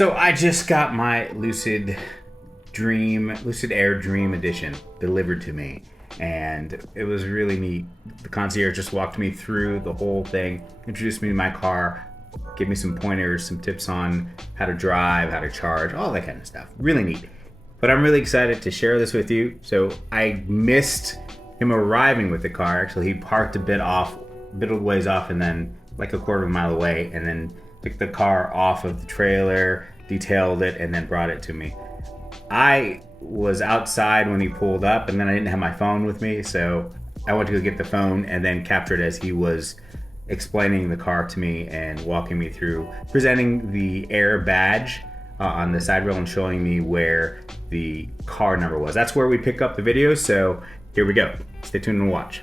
So I just got my Lucid Air Dream Edition delivered to me, and it was really neat. The concierge just walked me through the whole thing, introduced me to my car, gave me some pointers, some tips on how to drive, how to charge, all that kind of stuff. Really neat. But I'm really excited to share this with you. So I missed him arriving with the car. Actually, he parked a bit of ways off, and then like a quarter of a mile away, and then picked the car off of the trailer, detailed it, and then brought it to me. I was outside when he pulled up, and then I didn't have my phone with me, so I went to go get the phone and then captured as he was explaining the car to me and walking me through, presenting the Air badge on the side rail and showing me where the car number was. That's where we pick up the video, so here we go. Stay tuned and watch.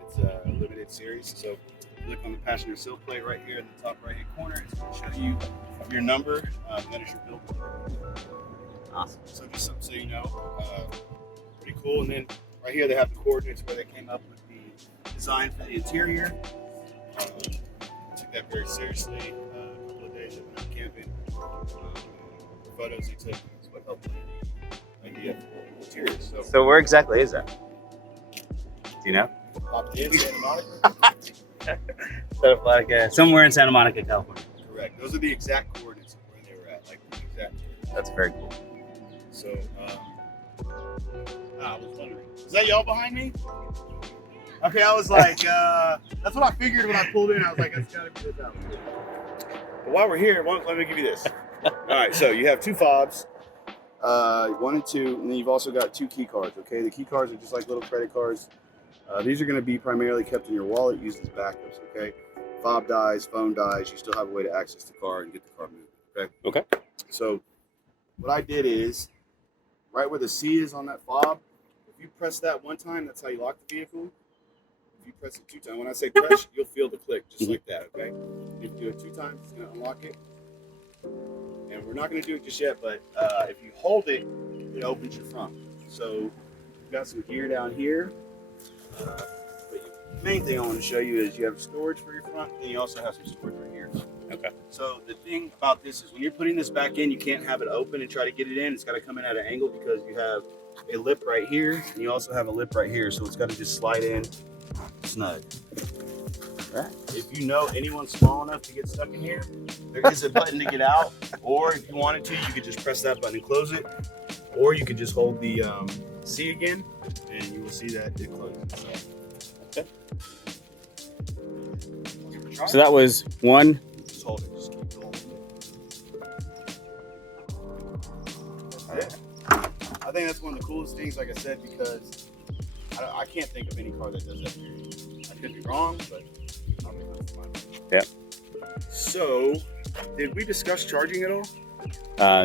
It's a limited series, so click on the passenger sill plate right here in the top right hand corner. It's going to show you your number, and that is your build number. Awesome. So just something so you know, pretty cool. And then right here they have the coordinates where they came up with the design for the interior. Took that very seriously. A couple of days of camping. The photos they took is what helped with the idea for the interior. So where exactly is that? Do you know? In Santa Monica. Somewhere in Santa Monica, California. Correct. Those are the exact coordinates of where they were at. Like the exact. That's very cool. So, I was wondering, is that y'all behind me? Okay, I was like, that's what I figured when I pulled in. I was like, that's gotta be this out. But while we're here, let me give you this. All right, so you have two fobs, 1 and 2, and then you've also got 2 key cards. Okay, the key cards are just like little credit cards. These are going to be primarily kept in your wallet, used as backups. Okay, fob dies, phone dies, you still have a way to access the car and get the car moving. Okay. Okay. So what I did is, right where the C is on that fob, if you press that one time, that's how you lock the vehicle. If you press it 2 times, when I say press, you'll feel the click just like that. Okay. If you do it 2 times, it's going to unlock it. And we're not going to do it just yet, but if you hold it, it opens your front. So you've got some gear down here. But the main thing I want to show you is you have storage for your front, and you also have some storage right here. Okay. So the thing about this is when you're putting this back in, you can't have it open and try to get it in. It's got to come in at an angle because you have a lip right here, and you also have a lip right here. So it's got to just slide in snug. Right. If you know anyone small enough to get stuck in here, there is a button to get out. Or if you wanted to, you could just press that button and close it. Or you could just hold the C again, and you will see that it closes. Okay. So that was 1. Just hold it. Just keep holding it. I think that's one of the coolest things, like I said, because I can't think of any car that does that. Period. I could be wrong, but I think that's fine. Yep. So, did we discuss charging at all?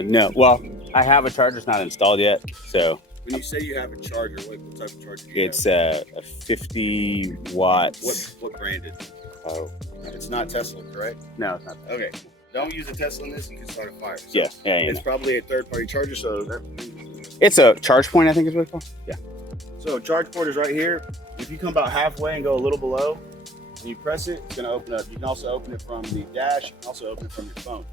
No. Well, I have a charger. It's not installed yet. So When you say you have a charger, what type of charger do you it's a 50 watt. What brand is it? Oh, It's not Tesla, correct? no, it's not. Okay. Don't use a Tesla in this, you can start a fire. So Yeah. It's probably a third-party charger, so It's a charge point, I think is what it's called. Yeah. So charge port is right here. If you come about halfway and go a little below, and you press it, it's going to open up. You can also open it from the dash. You can also open it from your phone.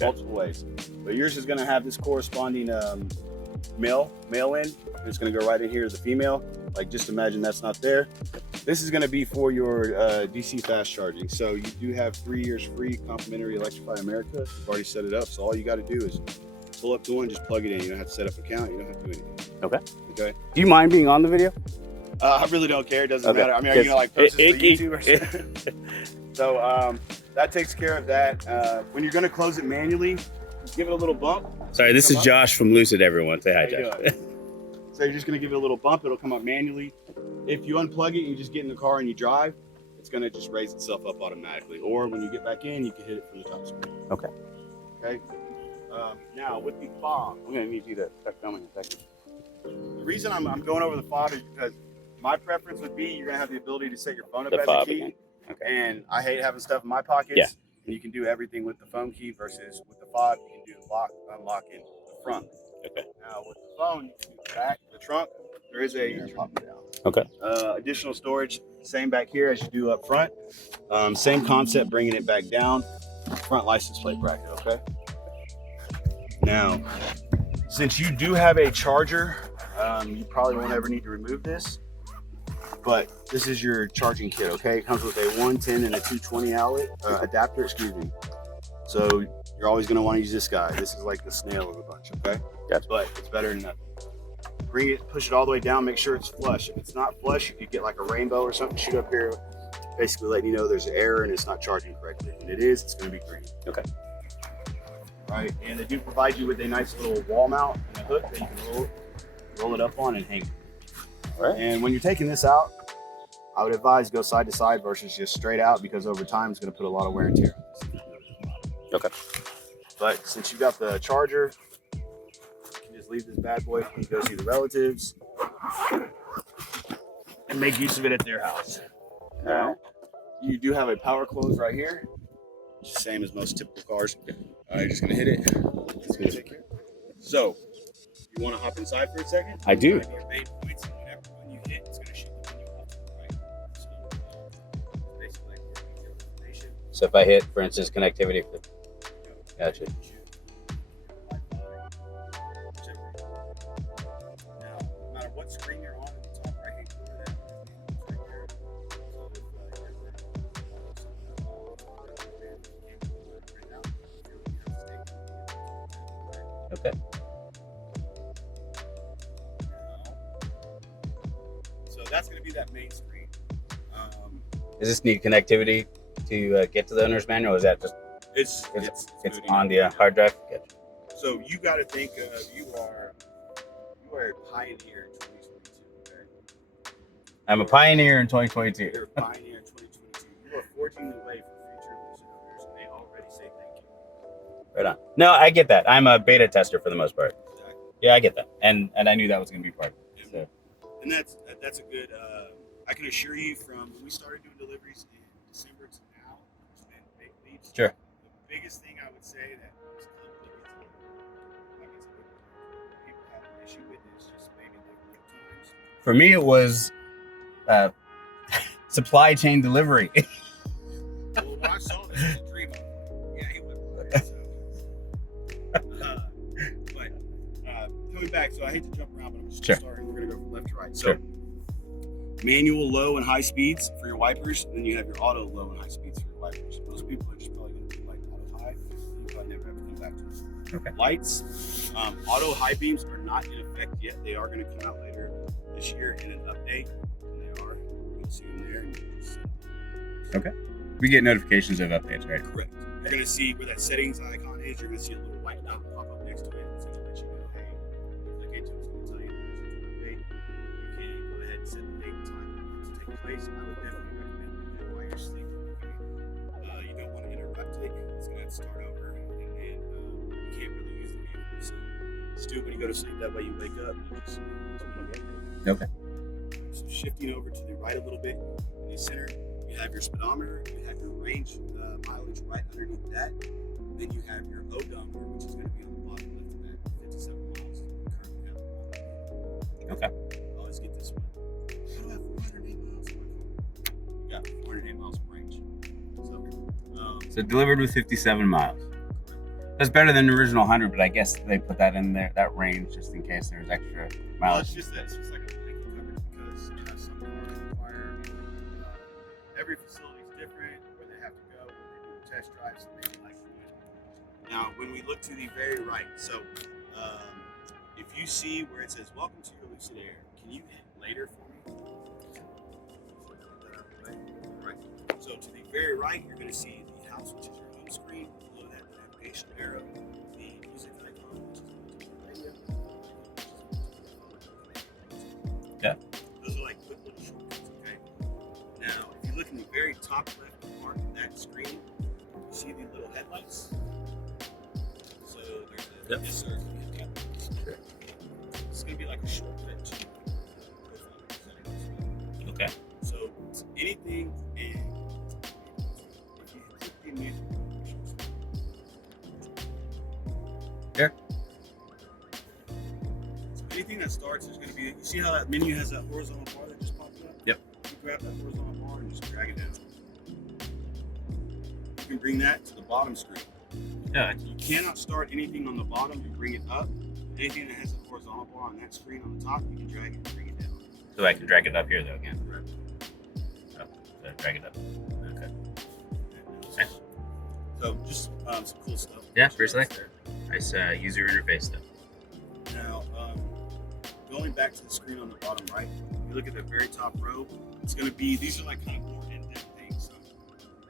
Multiple ways. But yours is going to have this corresponding mail in. It's going to go right in here as a female. Like, just imagine that's not there. This is going to be for your DC fast charging. So you do have 3 years free complimentary Electrify America. You've already set it up. So all you got to do is pull up to one, just plug it in. You don't have to set up an account. You don't have to do anything. Okay. Okay. Do you mind being on the video? I really don't care. It doesn't Okay. matter. I mean, are you gonna like post this to YouTube or it- something? So that takes care of that. When you're gonna close it manually, just give it a little bump. Sorry, this is Josh from Lucid, everyone. Say hi, How you Josh. doing? So you're just gonna give it a little bump. It'll come up manually. If you unplug it, you just get in the car and you drive. It's gonna just raise itself up automatically. Or when you get back in, you can hit it from the top screen. Okay. Okay. Now with the fob, I'm going to need you to start filming in a second. the reason I'm going over the fob is because my preference would be you're gonna have the ability to set your phone up The as fob a key. again. Okay. And I hate having stuff in my pockets. Yeah. And you can do everything with the phone key versus with the fob, you can do lock, unlock, and the front. Okay. Now with the phone, you can do the back, the trunk, There is a Okay. additional storage, same back here as you do up front. Same concept, bringing it back down. Front license plate bracket, okay? Now, since you do have a charger, you probably won't ever need to remove this, but this is your charging kit, okay? It comes with a 110 and a 220 outlet, adapter, excuse me. So you're always gonna wanna use this guy. This is like the snail of the bunch, okay? Gotcha. But it's better than nothing. Bring it, push it all the way down, make sure it's flush. If it's not flush, you could get like a rainbow or something, shoot up here, basically letting you know there's an error and it's not charging correctly. When it is, it's gonna be green. Okay. All right, and they do provide you with a nice little wall mount and a hook that you can roll it up on and hang it. All right. And when you're taking this out, I would advise go side to side versus just straight out, because over time it's gonna put a lot of wear and tear on this. Okay. But since you got the charger, you can just leave this bad boy when you go see the relatives and make use of it at their house. Now, you do have a power close right here, which is the same as most typical cars. You're just gonna hit it. It's gonna take care. So, you want to hop inside for a second? I do. Your main points, and whenever one you hit, it's gonna shoot the menu up, right? So, basically, like your information. So if I hit, for instance, connectivity. Gotcha. Now, no matter what screen you're on, in the top right-hand corner, that right there. Okay. So that's going to be that main screen. Does this need connectivity to get to the owner's manual? Or is that just It's on the hard drive? Gotcha. So you got to think of you are a pioneer in 2022. Okay? I'm a pioneer in 2022. You're a pioneer in 2022. You are forging the way for future Lucid owners, and they already say thank you. Right on. No, I get that. I'm a beta tester for the most part. Exactly. Yeah, I get that, and I knew that was going to be part of it. So. And that's a good. I can assure you, from when we started doing deliveries in December to now, there's been big leaps. Sure. The biggest thing I would say that was people have an issue with is just maybe like lead times. For me, it was supply chain delivery. Well, when I saw this, was a dream. Yeah, he went right. But coming back, so I hate to jump around, but I'm just starting. We're gonna go from left to right. So, manual low and high speeds for your wipers, and then you have your auto low and high speeds for your wipers. Most people are just probably gonna do like auto high. You probably never have to come back to it. Okay. Lights, auto high beams are not in effect yet. They are gonna come out later this year in an update, and they are. You can see them there. Okay. We get notifications of updates, right? Correct. You're going to see where that settings icon is. You're going to see a little white dot pop up next to it. It's going to let you know, hey, click into it. It's going to tell you there's a date. You can go ahead and set the date and time it wants to take place. I would definitely recommend doing it while you're sleeping. Okay? You don't want to interrupt it. It's going to have to start over, and then you can't really use the vehicle. So just do it when you go to sleep. That way you wake up and you just Okay. So shifting over to the right a little bit in the center, you have your speedometer, you have your range mileage right underneath that. Then you have your odometer, which is going to be on the bottom left of that, 57 miles. Currently have. Okay. Let's get this one. How do I have 408 miles in my car? You got 408 miles of range. So delivered with 57 miles. That's better than the original 100, but I guess they put that in there, that range, just in case there's extra mileage. Well, it's just that it's just like a blanket coverage, because some cars require every facility is different where they have to go when they do test drives and things like that. Now, when we look to the very right, so if you see where it says "Welcome to your Lucid Air," can you hit later for me? Right. So to the very right, you're going to see the house, which is your home screen. Below that, the navigation arrow, the music icon, which is going to be the radio. Yeah. Those are like quick little shortcuts, okay? Now, if you look in the very top left part of that screen, you see the little headlights. So there's a yes sir. Sure. It's gonna be like a shortcut to profile settings. Okay. So anything in if you click the music. There. So anything that starts is going to be, you see how that menu has that horizontal bar that just popped up? Yep. You grab that horizontal bar and just drag it down. You can bring that to the bottom screen. Yeah. You cannot start anything on the bottom and bring it up. Anything that has a horizontal bar on that screen on the top, you can drag it and bring it down. So I can drag it up here though again. Right. Oh, so drag it up. Okay. Nice. So just some cool stuff. Yeah, pretty slick. Nice user interface stuff. Now, going back to the screen on the bottom right, you look at the very top row, it's going to be, these are like kind of more in-depth things. So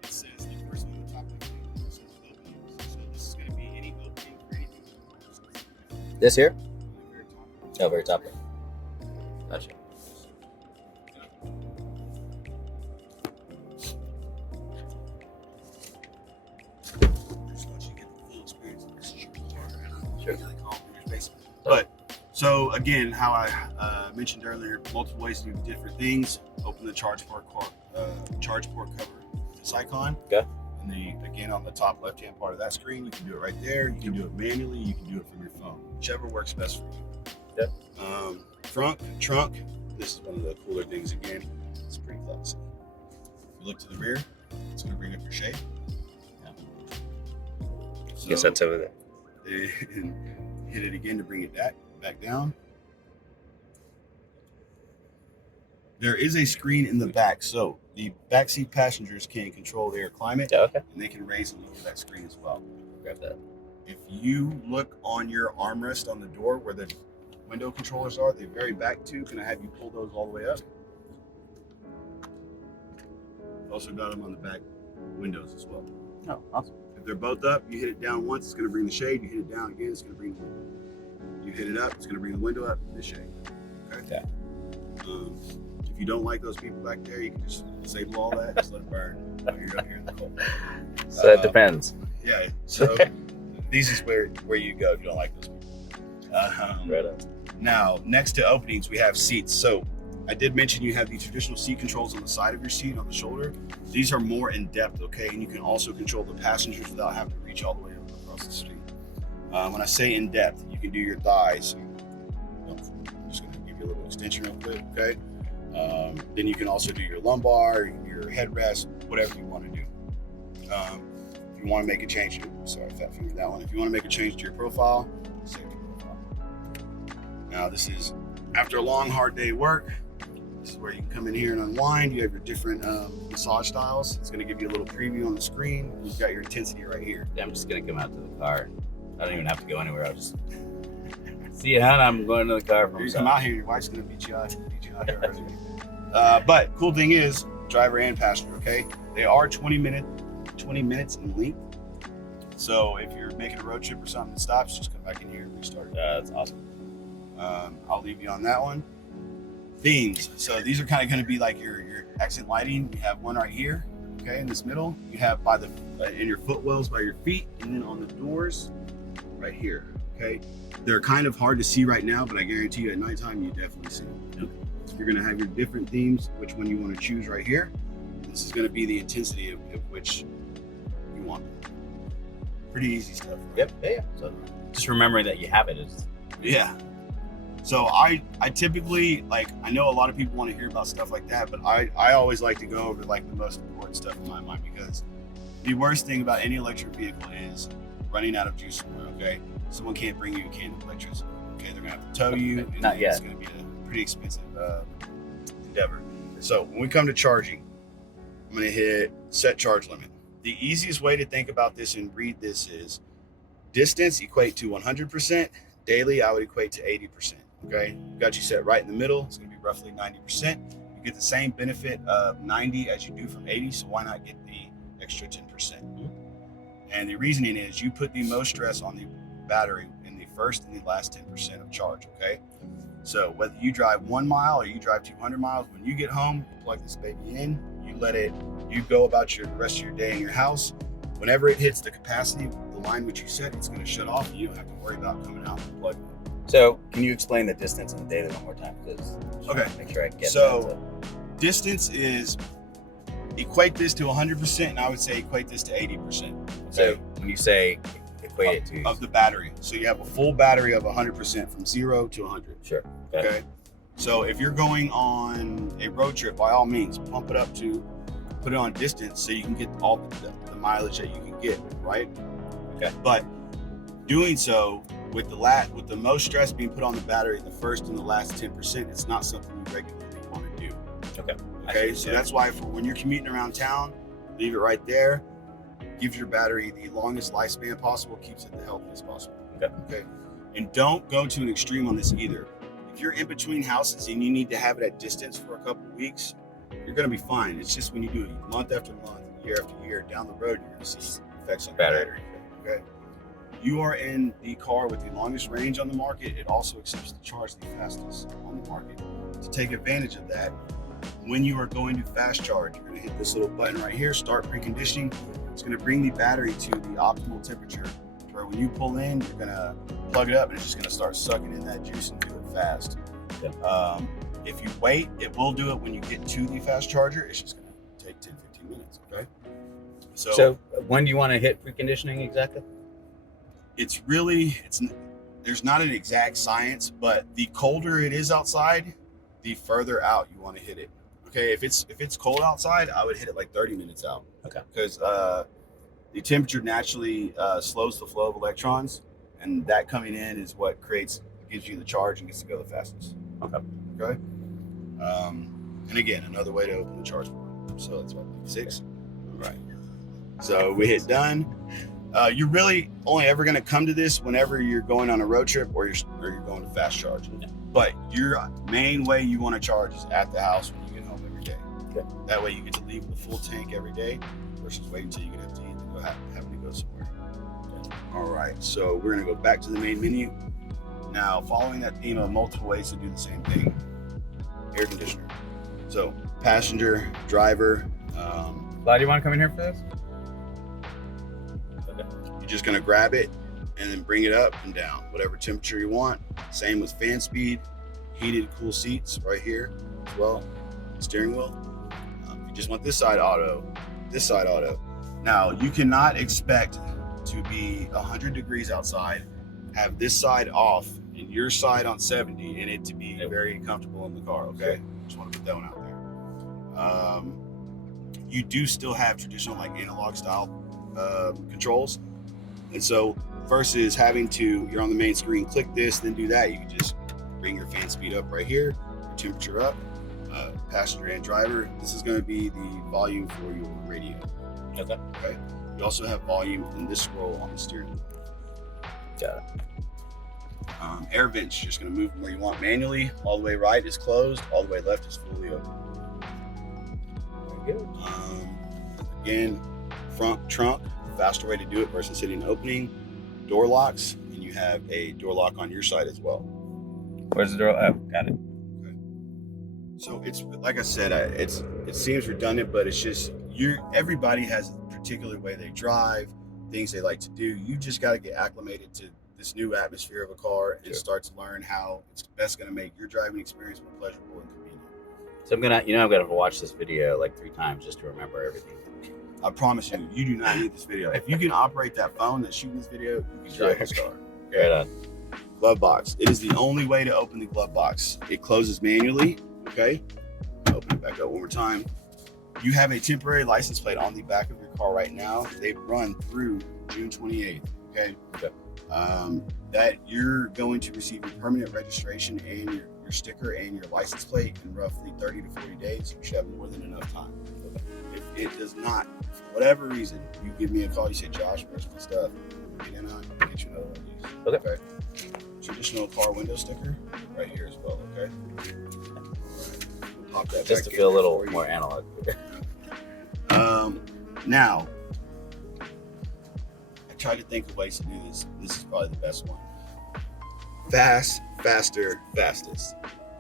it says, the first one on the top left hand corner says openings. So this is going to be any opening for anything. This here? On the very top. Oh, very top. Gotcha. Just let you get the full experience of this. Sure. Like all in your space. But so again, how I mentioned earlier, multiple ways to do different things. Open the charge port cover, this icon. Okay. And then again on the top left-hand part of that screen, you can do it right there. You can do it manually. You can do it from your phone, whichever works best for you. Yep. Phrunk and Trunk. This is one of the cooler things. Again, it's pretty classy. If you look to the rear, it's going to bring up your shade. Yeah. So, Guess that's over there. and hit it again to bring it back down. There is a screen in the back, so the backseat passengers can control their climate, Yeah, okay. and they can raise and lower that screen as well. Grab that. If you look on your armrest on the door where the window controllers are, the very back two, can I have you pull those all the way up? Also got them on the back windows as well. Oh, awesome. If they're both up, you hit it down once, it's going to bring the shade. You hit it down again, it's going to bring the window. You hit it up, it's going to bring the window up and the shade. Okay? If you don't like those people back there, you can just disable all that, just let it burn while you're up here in the cold. So it depends. Yeah, so these is where you go if you don't like those people. Right on. Now, next to openings, we have seats. So I did mention you have the traditional seat controls on the side of your seat, on the shoulder. These are more in depth, okay? And you can also control the passengers without having to reach all the way across the street. When I say in depth, you can do your thighs. I'm just gonna give you a little extension real quick, okay? Then you can also do your lumbar, your headrest, whatever you want to do. If you want to make a change, sorry, fat finger that one. If you want to make a change to your profile, save your profile. Now this is after a long, hard day of work. This is where you can come in here and unwind. You have your different massage styles. It's going to give you a little preview on the screen. You've got your intensity right here. Yeah, I'm just gonna come out to the car. I don't even have to go anywhere. I'll just see you, hon. I'm going to the car from You come out here, your wife's going to beat you out here early. But cool thing is, driver and passenger, okay? They are 20 minutes in length. So if you're making a road trip or something that stops, just come back in here and restart. That's awesome. I'll leave you on that one. Themes. So these are kind of going to be like your accent lighting. You have one right here, okay, in this middle. You have by the in your footwells by your feet, and then on the doors right here, okay? They're kind of hard to see right now, but I guarantee you at nighttime you definitely see them. Yep. You're going to have your different themes, which one you want to choose right here. This is going to be the intensity of which you want. Pretty easy stuff. Right? Yep. Yeah. So just remembering that you have it is. Yeah. So I typically, like, I know a lot of people want to hear about stuff like that, but I always like to go over like the most important stuff in my mind, because the worst thing about any electric vehicle is running out of juice somewhere, okay? Someone can't bring you a can of electricity, okay? They're gonna have to tow you, and Not yet. it's gonna be a pretty expensive endeavor. So when we come to charging, I'm gonna hit set charge limit. The easiest way to think about this and read this is distance equate to 100%, daily I would equate to 80%, okay? Got you set right in the middle, it's gonna be roughly 90%. You get the same benefit of 90 as you do from 80, so why not get the extra 10%? And the reasoning is you put the most stress on the battery in the first and the last 10% of charge, okay? So whether you drive 1 mile or you drive 200 miles, when you get home, you plug this baby in, you go about the rest of your day in your house. Whenever it hits the capacity, the line which you set, it's gonna shut off, and you don't have to worry about coming out and plugging it. So can you explain the distance and the data one more time, because Okay. make sure I get So distance is equate this to 100%, and I would say equate this to 80%. So when you say equate it to? Of the battery. So you have a full battery of 100% from 0 to 100. Sure. Okay. So if you're going on a road trip, by all means, pump it up to, put it on distance so you can get all the mileage that you can get, right? Okay. But doing so with the most stress being put on the battery, the first and the last 10%, it's not something you regularly want to do. Okay. Okay. So that's why when you're commuting around town, leave it right there. Gives your battery the longest lifespan possible, keeps it the healthiest possible. Okay. And don't go to an extreme on this either. If you're in between houses and you need to have it at distance for a couple of weeks, you're going to be fine. It's just when you do it month after month, year after year, down the road, you're going to see effects on your battery. Okay. You are in the car with the longest range on the market. It also accepts the charge the fastest on the market. To take advantage of that, when you are going to fast charge, you're going to hit this little button right here, start preconditioning. It's going to bring the battery to the optimal temperature, where when you pull in, you're going to plug it up and it's just going to start sucking in that juice and do it fast. If you wait, it will do it when you get to the fast charger. It's just going to take 10-15 minutes. Okay. So when do you want to hit preconditioning exactly? There's not an exact science, but the colder it is outside, the further out you want to hit it. Okay, if it's cold outside, I would hit it like 30 minutes out. Okay. Because the temperature naturally slows the flow of electrons, and that coming in is what gives you the charge and gets to go the fastest. Okay. Okay. And again, another way to open the charge port. So that's what 6. All right. So we hit done. You're really only ever going to come to this whenever you're going on a road trip or you're going to fast charge. Yeah. But your main way you want to charge is at the house when you get home every day. Okay. That way you get to leave with a full tank every day versus waiting until you get empty and then having to go somewhere. Okay. All right, so we're going to go back to the main menu. Now, following that theme of multiple ways to do the same thing, air conditioner. So passenger, driver. Vlad, you want to come in here for this? You're just going to grab it and then bring it up and down, whatever temperature you want. Same with fan speed, heated, cool seats right here as well. Steering wheel. You just want this side auto, this side auto. Now, you cannot expect to be 100 degrees outside, have this side off and your side on 70 and it to be very comfortable in the car, okay? Just want to put that one out there. You do still have traditional like analog style controls. And so versus having to, you're on the main screen, click this, then do that, you can just bring your fan speed up right here, your temperature up, passenger and driver. This is going to be the volume for your radio. Okay. You also have volume in this scroll on the steering wheel. Got it. Air vents, you're just going to move them where you want manually. All the way right is closed, all the way left is fully open. Very good. Again, front trunk, faster way to do it versus hitting an opening. Door locks, and you have a door lock on your side as well. Where's the door? Oh, got it. Okay. So it's like I said, it seems redundant, but it's just everybody has a particular way they drive, things they like to do. You just got to get acclimated to this new atmosphere of a car and start to learn how it's best going to make your driving experience more pleasurable and convenient. So I'm gonna watch this video like 3 times just to remember everything. I promise you do not need this video. If you can operate that phone that's shooting this video, you can drive this car. Okay. Right on. Glove box. It is the only way to open the glove box. It closes manually. Okay. Open it back up one more time. You have a temporary license plate on the back of your car right now. They run through June 28th. Okay. That you're going to receive your permanent registration and your sticker and your license plate in roughly 30 to 40 days. You should have more than enough time. If it does not, for whatever reason, you give me a call, you say, Josh, where's my stuff? Get in on, get you another one of these. Okay. Traditional car window sticker right here as well, okay? We'll pop that just back to feel a little more analog. Now, I tried to think of ways to do this. This is probably the best one. Fast, faster, fastest.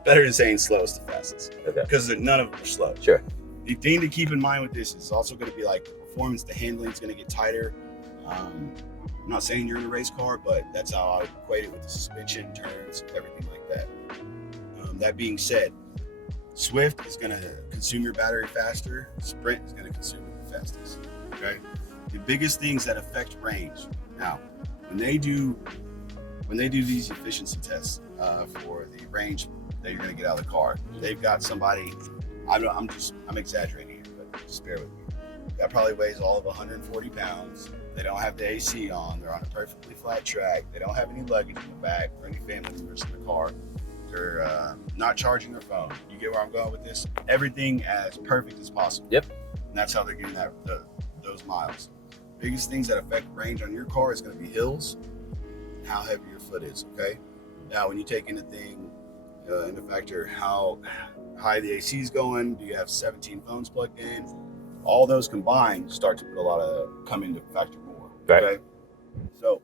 Better than saying slowest to fastest. Okay. Because none of them are slow. Sure. The thing to keep in mind with this is also going to be like the performance, the handling is going to get tighter. I'm not saying you're in a race car, but that's how I would equate it with the suspension, turns, everything like that. That being said, Swift is going to consume your battery faster. Sprint is going to consume it the fastest. Okay. The biggest things that affect range. Now, when they do these efficiency tests for the range that you're going to get out of the car, they've got somebody. I'm exaggerating here, but just bear with me. That probably weighs all of 140 pounds. They don't have the AC on. They're on a perfectly flat track. They don't have any luggage in the back or any family members in the car. They're not charging their phone. You get where I'm going with this? Everything as perfect as possible. Yep. And that's how they're getting those miles. Biggest things that affect range on your car is going to be hills, and how heavy your foot is. Okay. Now, when you take into factor how high the AC is going, do you have 17 phones plugged in? All those combined start to come into factor more. Right. Okay. So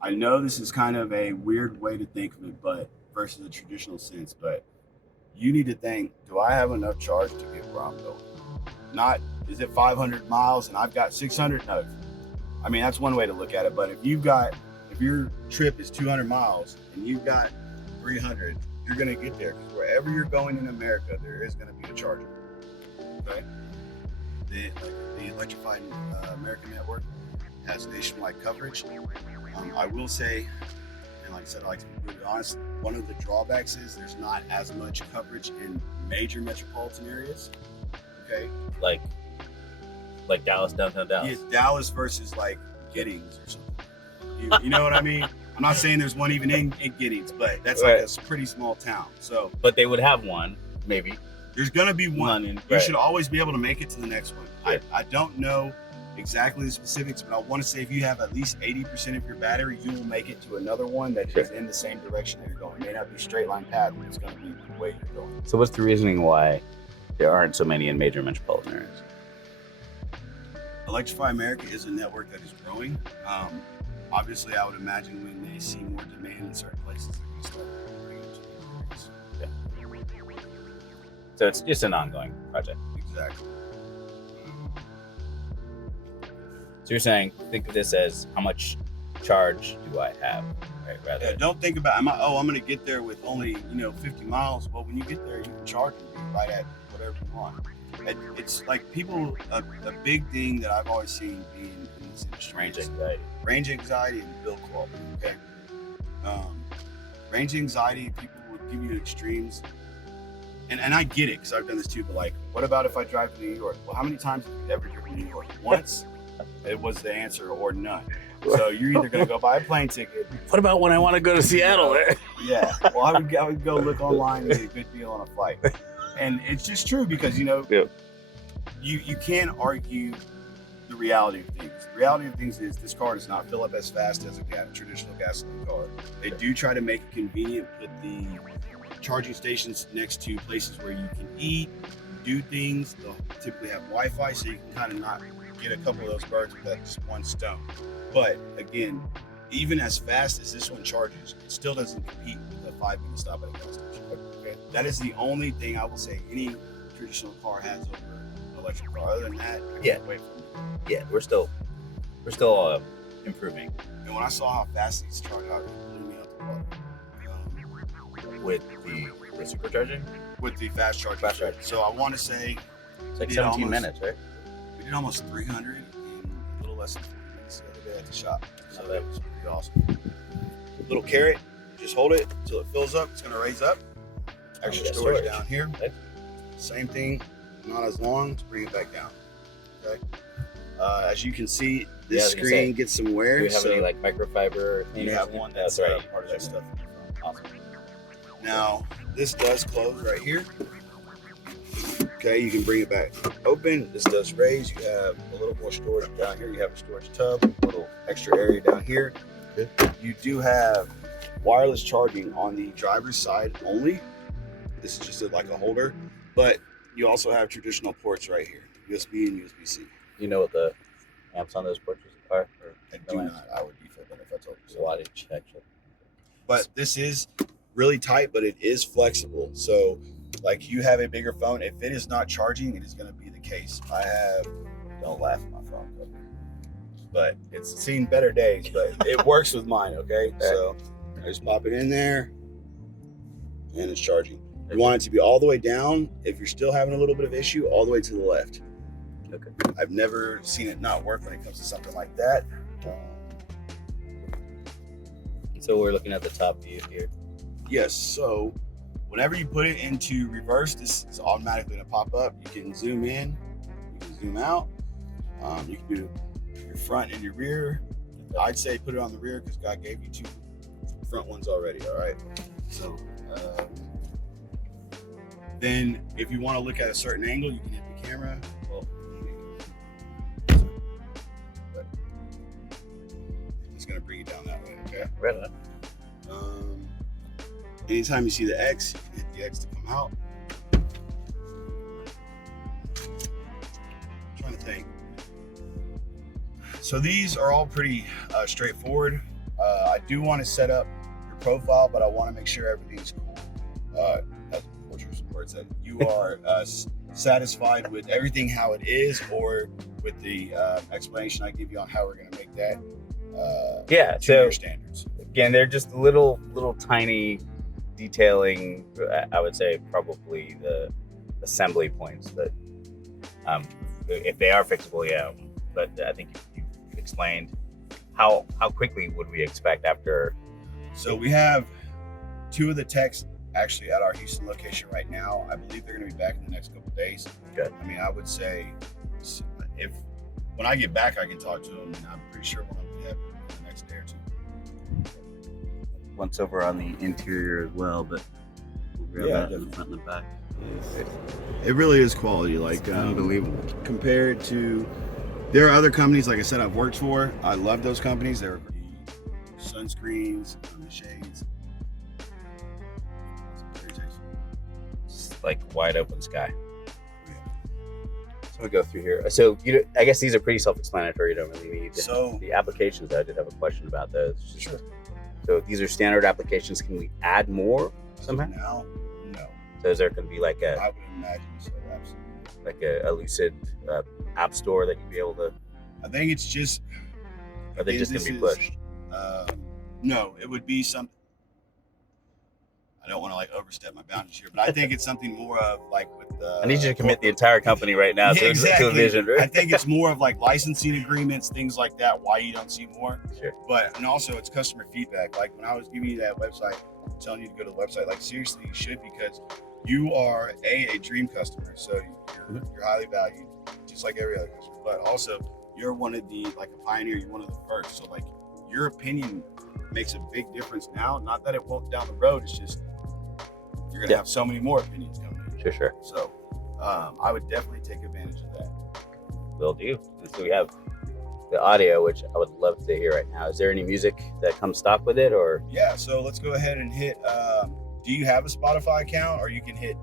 I know this is kind of a weird way to think of it, but versus a traditional sense, but you need to think, do I have enough charge to get where I'm going? Not, is it 500 miles and I've got 600? No. I mean, that's one way to look at it. But if your trip is 200 miles and you've got 300, you're going to get there, because wherever you're going in America, there is going to be a charger. Okay. The Electrify America network has nationwide coverage. I will say, and like I said, I like to be brutally honest, one of the drawbacks is there's not as much coverage in major metropolitan areas. Okay. Like Dallas, downtown Dallas. Yeah, Dallas versus like Giddings or something. You know what I mean? I'm not saying there's one even in Giddings, but that's like a pretty small town. So, but they would have one, maybe. There's gonna be one. You right. should always be able to make it to the next one. Yeah. I don't know exactly the specifics, but I want to say if you have at least 80% of your battery, you will make it to another one that is in the same direction that you're going. It may not be straight line path, but it's going to be the way you're going. So what's the reasoning why there aren't so many in major metropolitan areas? Electrify America is a network that is growing. Obviously, I would imagine when they see more demand in certain places, they're going to start bringing it to the areas. Yeah. So it's just an ongoing project. Exactly. So you're saying, think of this as how much charge do I have, right? Rather. Yeah, don't think about, I'm going to get there with only 50 miles. Well, when you get there, you can charge it right at whatever you want. It's like people, a big thing that I've always seen being in this industry, range anxiety and build quality. Okay. Range anxiety, people would give you extremes. And I get it, because I've done this too, but like, what about if I drive to New York? Well, how many times have you ever driven to New York? Once? It was the answer, or none. So you're either going to go buy a plane ticket. What about when I want to go to Seattle? Yeah. Well, I would go look online and get a good deal on a flight. And it's just true, because, you can't argue the reality of things. The reality of things is this car does not fill up as fast as a traditional gasoline car. They do try to make it convenient, put the charging stations next to places where you can eat, do things. They'll typically have Wi-Fi, so you can kind of not get a couple of those birds with that just one stone. But again, even as fast as this one charges, it still doesn't compete with a 5-minute stop at a gas station. Okay? That is the only thing I will say any traditional car has over an electric car. Other than that, wait for me. Yeah, we're still improving. And when I saw how fast these charge out, it blew me out the water. With the supercharging? With the fast charging. So I want to say it's like 17 minutes, right? We did almost 300 in a little less than 40 minutes the other day at the shop. So that was pretty awesome. Little carrot, just hold it until it fills up. It's going to raise up. Extra storage down here. Okay. Same thing, not as long. Let's bring it back down. Okay. As you can see, this screen gets some wear. Do you have any like microfiber? You have one that's right. Part of that stuff. Awesome. Now, this does close right here. Okay, you can bring it back open. This does raise. You have a little more storage down here. You have a storage tub, a little extra area down here. You do have wireless charging on the driver's side only. This is just like a holder, but you also have traditional ports right here, USB and USB-C. You know what the amps on those ports are? I do not. I would be flipping if I told you so. Well, I didn't check. But this is really tight, but it is flexible. So like you have a bigger phone, if it is not charging, it is going to be the case. Don't laugh at my phone, but it's seen better days, but it works with mine. Okay. So I just pop it in there and it's charging. You want it to be all the way down. If you're still having a little bit of issue, all the way to the left. Okay. I've never seen it not work when it comes to something like that. So we're looking at the top view here. Yes, so whenever you put it into reverse, this is automatically gonna pop up. You can zoom in, you can zoom out. You can do your front and your rear. I'd say put it on the rear because God gave you 2 front ones already, all right? So then if you want to look at a certain angle, you can hit the camera. Well, but it's gonna bring it down that way, okay? Right. Anytime you see the X, you can hit the X to come out. I'm trying to think. So these are all pretty straightforward. I do want to set up your profile, but I want to make sure everything's cool. What's your words that you are satisfied with everything how it is, or with the explanation I give you on how we're going to make that Yeah. to So your standards. again, they're just little tiny detailing. I would say probably the assembly points that, if they are fixable, yeah. But I think you explained how quickly would we expect after. So we have 2 of the techs actually at our Houston location right now. I believe they're going to be back in the next couple of days. Good. I mean, I would say if when I get back, I can talk to them, and I'm pretty sure we'll be happy in the next day or 2. Once over on the interior as well, but we'll grab that in the front and the back. It really is quality, like Unbelievable. compared to. There are other companies, like I said, I've worked for. I love those companies. They're the sunscreens, the shades. It's very tasteful. It's like wide open sky. So we go through here. So I guess these are pretty self-explanatory. You don't really need So the applications. I did have a question about those. sure. So these are standard applications. Can we add more somehow? Now, no. So is there going to be like I would imagine so. Absolutely. like a Lucid app store that you'd be able to? I think it's just. Are they just going to be pushed? No, it would be something. I don't want to like overstep my boundaries here, but I think it's something more of like with the. I need you to commit the entire company right now to exactly. a vision. Right? I think it's more of like licensing agreements, things like that. Why you don't see more, Sure. but and also it's customer feedback. Like when I was giving you that website, telling you to go to the website, like seriously, you should, because you are a dream customer, so you're highly valued, just like every other customer. But also you're one of the like a pioneer. You're one of the first, so like your opinion makes a big difference now. Not that it won't down the road. It's just you're gonna have so many more opinions coming in. Sure. So I would definitely take advantage of that. Will do. And so we have the audio, which I would love to hear right now. Is there any music that comes stock with it, or? Yeah. So let's go ahead and hit. Do you have a Spotify account, or you can hit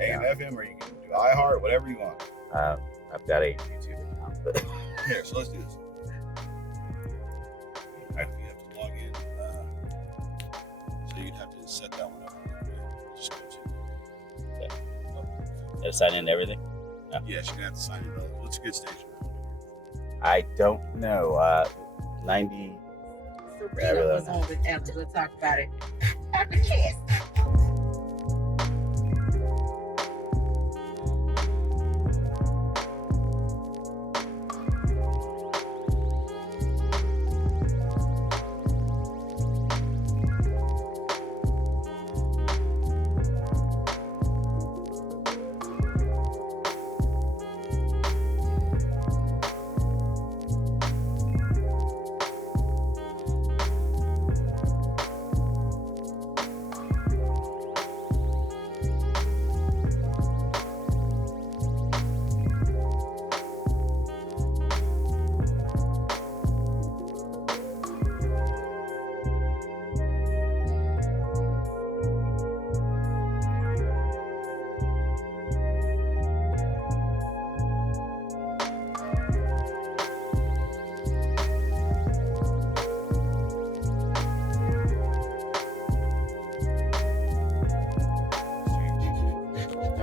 AM, FM, or you can do iHeart, whatever you want. I've got a YouTube account, but Here, so let's do this. You have to log in. So you'd have to set that one up. Just go to. gotta sign in to everything. Yes, you're gonna have to sign in. What's a good station? I don't know. 90. Sabrina was on with after. We'll talk about it after kiss.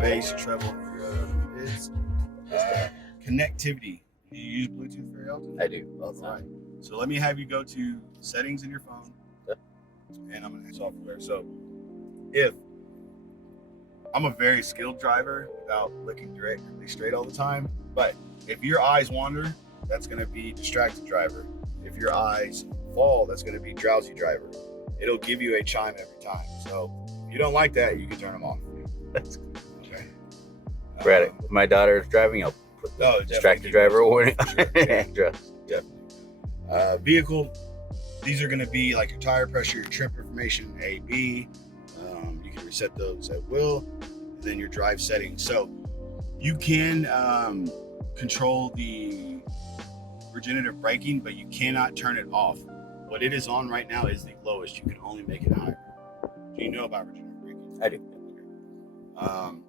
Bass, treble, is connectivity. Do you use Bluetooth very often? I do. All right. So let me have you go to settings in your phone. Yep. And I'm gonna hit software. So if I'm a very skilled driver without looking directly straight all the time, but if your eyes wander, that's gonna be distracted driver. If your eyes fall, that's gonna be drowsy driver. it'll give you a chime every time. So if you don't like that, you can turn them off. That's Okay. Brad, if my daughter is driving, I'll put the distracted driver warning on her address. Vehicle, these are going to be like your tire pressure, your trip information, A, B. You can reset those at will. Then your drive settings. So you can control the regenerative braking, but you cannot turn it off. What it is on right now is the lowest. You can only make it higher. Do you know about regenerative braking? I do.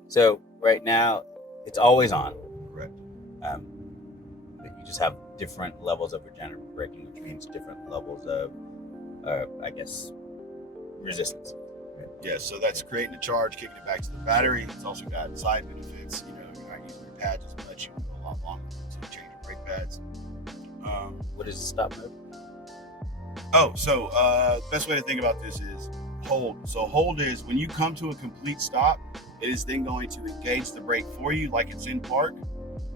So right now, it's always on. Correct. But you just have different levels of regenerative braking, which means different levels of, I guess, resistance. Yeah, so that's creating a charge, kicking it back to the battery. It's also got side benefits. You know, you're not using your pads as much. You can go a lot longer to change your brake pads. What is the stop mode? So best way to think about this is hold. So hold is when you come to a complete stop, it is then going to engage the brake for you like it's in park,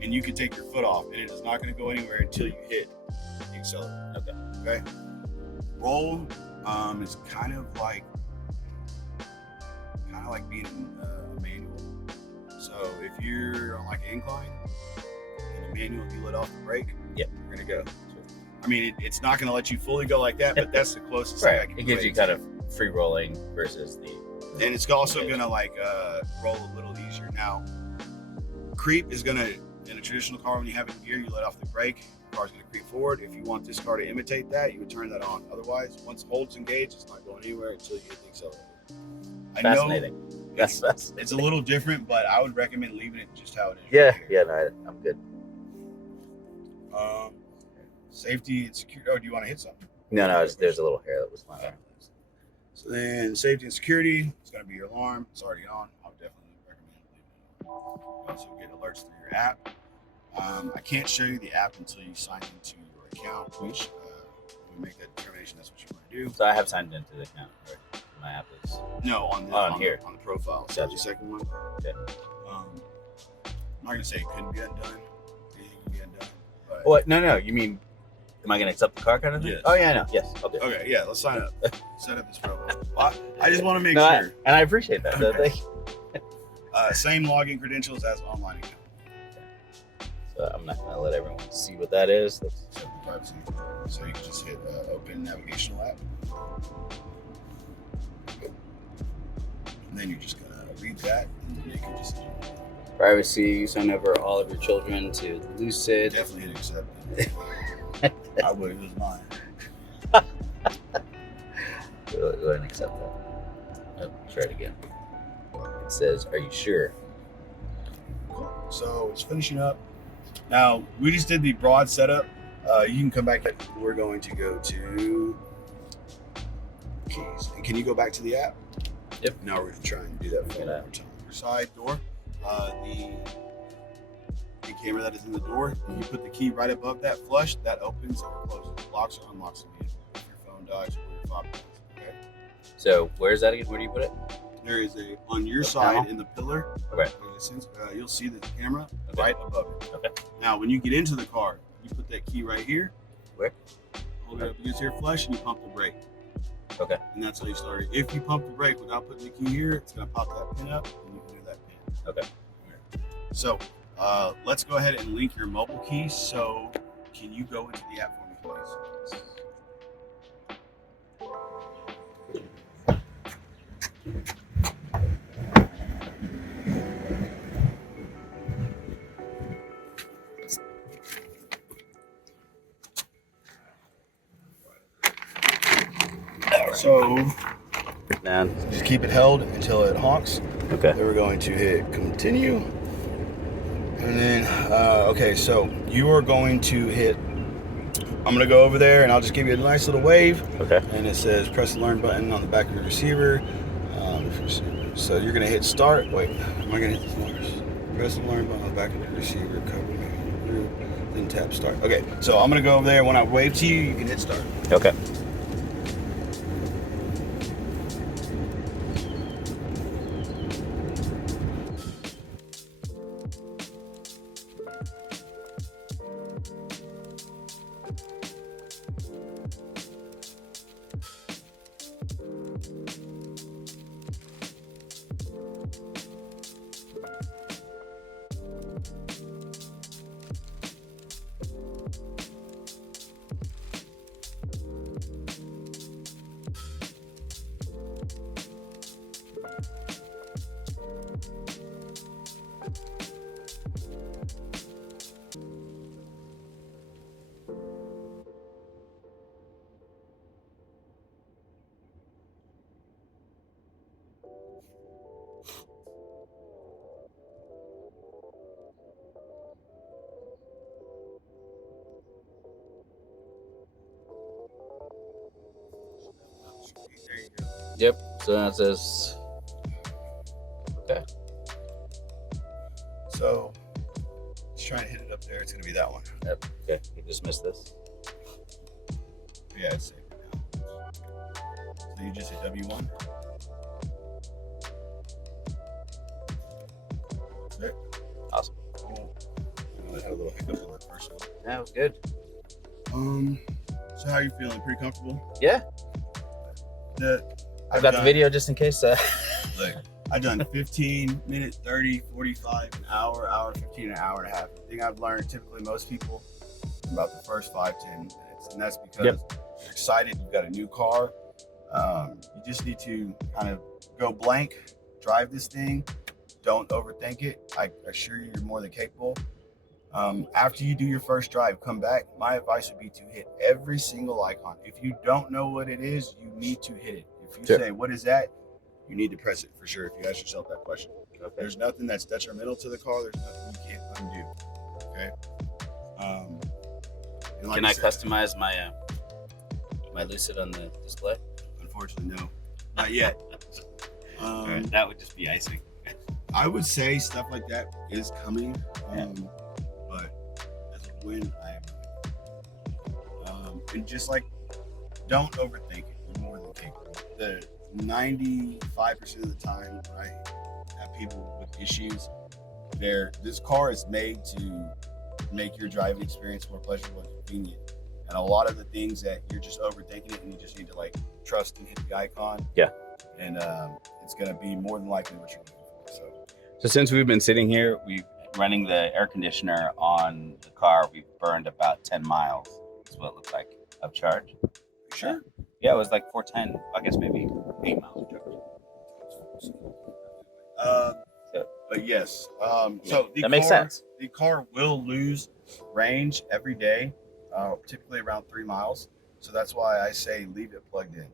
and you can take your foot off, and it is not going to go anywhere until you hit the accelerator. Okay. Roll is kind of like being a manual. So if you're on like an incline in a manual, if you let off the brake, you're gonna go. I mean, it's not gonna let you fully go like that, but that's the closest thing I can It gives you kind of free rolling versus the. And it's also gonna like roll a little easier. Now, creep is gonna, in a traditional car, when you have it in gear, you let off the brake, the car's gonna creep forward. If you want this car to imitate that, you would turn that on. Otherwise, once hold's engaged, it's not going anywhere until you hit the accelerator. Fascinating. That's fascinating. It's a little different, but I would recommend leaving it just how it is. Yeah, right here. no, I'm good. Safety and security. Oh, do you want to hit something? No, there's a little hair that was flying. So then safety and security, it's going to be your alarm. It's already on. I would definitely recommend leaving it on. You also get alerts through your app. I can't show you the app until you sign into your account, which when we make that determination, that's what you want to do. So I have signed into the account, right? My app is. No, on the profile. So Gotcha. the second one. Okay. I'm not going to say it couldn't be undone. It can be undone. But What? No. You mean, am I going to accept the car kind of thing? Yes. Oh yeah, no. Yes. Okay. Okay, yeah, let's sign up. Set up this profile. Well, I just want to make No, sure. and I appreciate that. So thank you. Same login credentials as online account. So I'm not going to let everyone see what that is. That's Set the privacy. So you can just hit open navigational app. And then you're just going to read that, and then you can just privacy. You send over all of your children to Lucid. definitely hit accept. I would, it was mine. Go ahead and accept that. Oh, try it again. It says, "Are you sure?" So it's finishing up. Now, we just did the broad setup. You can come back. We're going to go to keys. And can you go back to the app? Yep. Now we're going to try and do that for one more time. Your side door, the camera that is in the door, you put the key right above that flush, that opens or closes, locks or unlocks the vehicle. If your phone dies or your fob dies. Okay. So where's that again? Where do you put it? There is on your The side panel? in the pillar. Okay. You'll see the camera Okay. right above it. Okay. Now, when you get into the car, you put that key right here. Where? Hold it up against your flush, and you pump the brake. Okay. And that's how you start it. If you pump the brake without putting the key here, it's going to pop that pin up, and you can do that pin. Okay. So let's go ahead and link your mobile key. So can you go into the app for me, please? So Man. just keep it held until it honks. Okay. Then we're going to hit continue. And then, okay, so you are going to hit, I'm going to go over there and I'll just give you a nice little wave. Okay. And it says press the learn button on the back of your receiver. So you're going to hit start. Wait, am I going to hit this first? Press the learn button on the back of your receiver, cover me, then tap start. Okay, so I'm going to go over there. When I wave to you, you can hit start. Okay. There you go. Yep. So that says. Okay. So let's try and hit it up there. It's gonna be that one. Yep. Okay. You just missed this. Yeah, it's safe now. So you just hit W1. There. Awesome. Cool. I had a little hiccup on that first one. That was good. So how are you feeling? Pretty comfortable? Yeah. I've got the video just in case. Look, I've done 15 minutes, 30, 45, an hour, hour 15, an hour and a half. The thing I've learned, typically most people, about the first 5-10 minutes. And that's because you're excited, you've got a new car. You just need to kind of go blank, drive this thing. Don't overthink it. I assure you, you're more than capable. After you do your first drive, come back. My advice would be to hit every single icon. If you don't know what it is, you need to hit it. If you say, what is that? You need to press it for sure if you ask yourself that question. Okay. There's nothing that's detrimental to the car. There's nothing you can't undo. Okay. Like Can I customize my my Lucid on the display? Unfortunately, no. Not yet. That would just be icing. I would say stuff like that is coming. But as a win, I am. And just like, don't overthink it. You're more than capable. The 95% of the time when I have people with issues, this car is made to make your driving experience more pleasurable and convenient. And a lot of the things that you're just overthinking it and you just need to like trust and hit the icon. Yeah. And it's gonna be more than likely what you're looking for. So since we've been sitting here, we've running the air conditioner on the car, we've burned about 10 miles. That's what it looked like of charge. Sure. Yeah, it was like 410. I guess maybe 8 miles of charge. But yes, so that makes sense. The car will lose range every day, typically around 3 miles. So that's why I say leave it plugged in.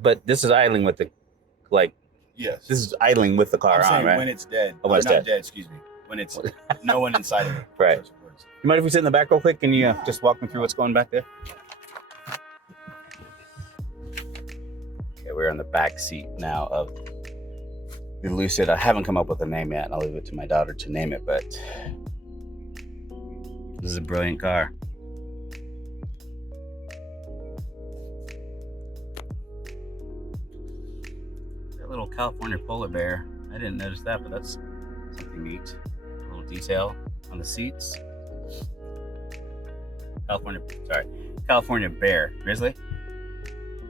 But this is idling with the, yes. This is idling with the car I'm on, saying right? when it's dead. Oh, when it's not dead. Excuse me. When it's no one inside of it. Right. You mind if we sit in the back real quick? Can you just walk me through what's going back there? Okay, we're in the back seat now of the Lucid. I haven't come up with a name yet, and I'll leave it to my daughter to name it, but this is a brilliant car. That little California polar bear. I didn't notice that, but that's something neat. A little detail on the seats. California bear. Grizzly?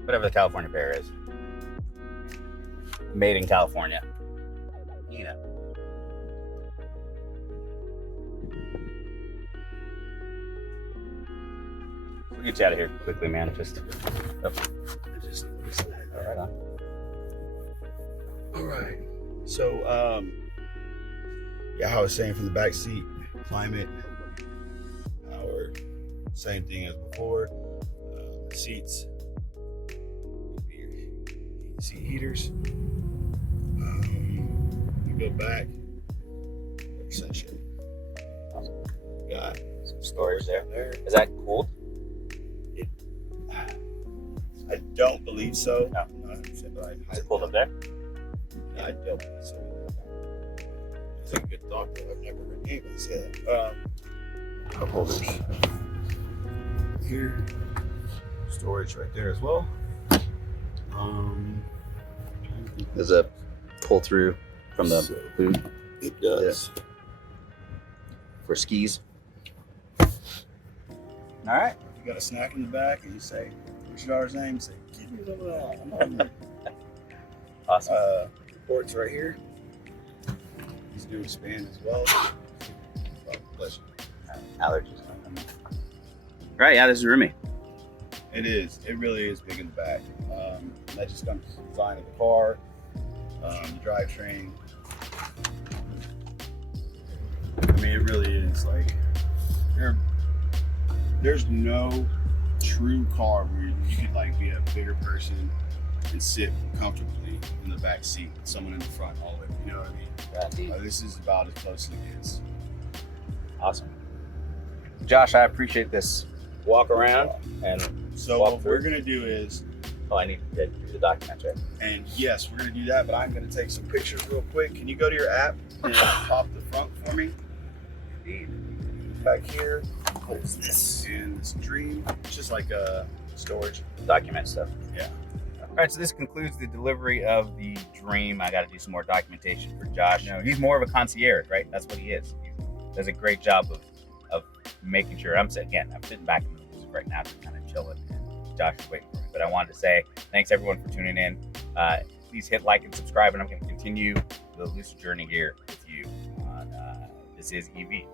Whatever the California bear is. Made in California. You know. We'll get you out of here quickly, man. Right on. All right. So, yeah, how I was saying from the back seat, climate, power, same thing as before. Seats, seat heaters. We go back. Sunshade. Got Some storage there. Is that cooled? I don't believe so. No. I'm not 100%, but Is it cooled up there? I don't believe so. It's a good thought, but I've never been able to say that. Cup holders here, storage right there as well. Does it pull through from the boot It does. for skis? All right. If you got a snack in the back and you say, what's your daughter's name? You say, give me some of that. I'm hungry. Awesome. Ports right here. These do expand as well. Oh, bless you. Allergies. Right, yeah, this is roomy. It is. It really is big in the back. That just comes with the design of the car. the drivetrain. I mean, it really is like there's no true car where you could like be a bigger person and sit comfortably in the back seat with someone in the front all the way. You know what I mean? Yeah. This is about as close as it gets. Awesome. Josh, I appreciate this walk around. And So walk what through. we're gonna do is, I need to do the documents, right? and yes, we're gonna do that, but I'm gonna take some pictures real quick. Can you go to your app and pop the front for me? Back here, what's this? And this Dream, it's just like a storage. Document stuff. Yeah. All right, so this concludes the delivery of the Dream. I got to do some more documentation for Josh. You know, he's more of a concierge, right? That's what he is. He does a great job of making sure. I'm sitting back in the music right now, just kind of chilling, and Josh is waiting for me. But I wanted to say thanks everyone for tuning in. Please hit like and subscribe, and I'm going to continue the Lucid journey here with you on This Is EV.